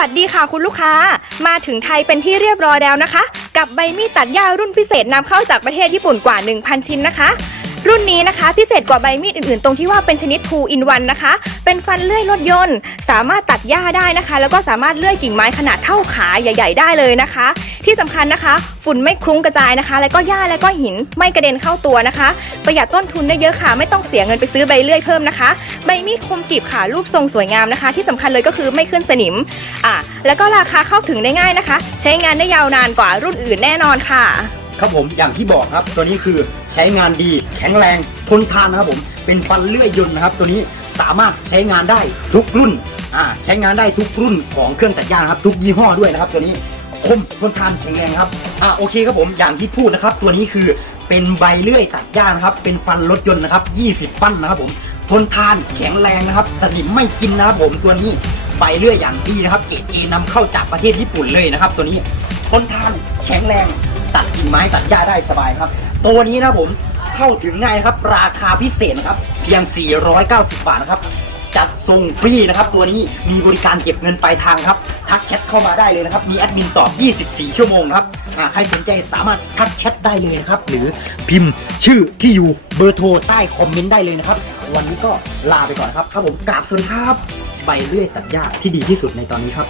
วัสดีค่ะคุณลูกค้า มาถึงไทยเป็นที่เรียบร้อยแล้วนะคะ กับใบมีดตัดหญ้ารุ่นพิเศษนำเข้าจากประเทศญี่ปุ่นกว่า 1,000 ชิ้นนะคะ รุ่นนี้นะคะ พิเศษกว่าใบมีดอื่นๆ ตรงที่ว่าเป็นชนิด2 in 1นะคะ เป็นฟันเลื่อยรถยนต์ สามารถตัดหญ้าได้นะคะ แล้วก็สามารถเลื่อยกิ่งไม้ขนาดเท่าขาใหญ่ ๆ ได้เลยนะคะ ที่สำคัญนะคะ ฝุ่นไม่คลุ้งกระจายนะคะ แล้วก็หญ้าแล้วก็หินไม่กระเด็นเข้าตัวนะคะ ประหยัดต้นทุนได้เยอะค่ะ ไม่ต้องเสียเงินไปซื้อใบเลื่อยเพิ่มนะคะ ใบมีดคมกรีบค่ะรูปทรงสวยงามนะคะ ที่สำคัญเลยก็คือไม่ขึ้นสนิมอะแล้วก็ราคาเข้าถึงได้ง่ายนะคะ ใช้งานได้ยาวนานกว่ารุ่นอื่นแน่นอนค่ะ ครับผมอย่างที่บอกครับ ตัวนี้คือใช้งานดีแข็งแรงทนทานนะครับผม เป็นฟันเลื่อยยนต์นะครับ ตัวนี้สามารถใช้งานได้ทุกรุ่นอ่าใช้งานได้ทุกรุ่นของเครื่องตัดหญ้าครับทุกยี่ห้อด้วยนะครับ ตัวนี้คมทนทานแข็งแรงครับอ่าโอเคครับผมอย่างที่พูดนะครับ ตัวนี้คือเป็นใบเลื่อยตัดหญ้านะครับ เป็นฟันรถยนต์นะครับ 20 ฟันนะครับผมทนทานแข็งแรงนะครับสนิมไม่กินนะครับผมตัวนี้ใบเลื่อยอย่างดีนะครับ เกรดเอนำเข้าจากประเทศญี่ปุ่นเลยนะครับ ตัวนี้ทนทานแข็งแรง ตัดกิ่งไม้ตัดหญ้าได้สบายครับ ตัวนี้นะผมเข้าถึงง่ายนะครับ ราคาพิเศษนะครับ เพียง 490 บาทนะครับจัดส่งฟรีนะครับ ตัวนี้มีบริการเก็บเงินปลายทางครับ ทักแชทเข้ามาได้เลยนะครับ มีแอดมินตอบ 24 ชั่วโมงครับใครสนใจสามารถทักแชทได้เลยนะครับ หรือพิมพ์ชื่อที่อยู่เบอร์โทรใต้คอมเมนต์ได้เลยนะครับ วันนี้ก็ลาไปก่อนครับ ครับผมกราบสวัสดีครับ ใบเลื่อยตัดหญ้าที่ดีที่สุดในตอนนี้ครับ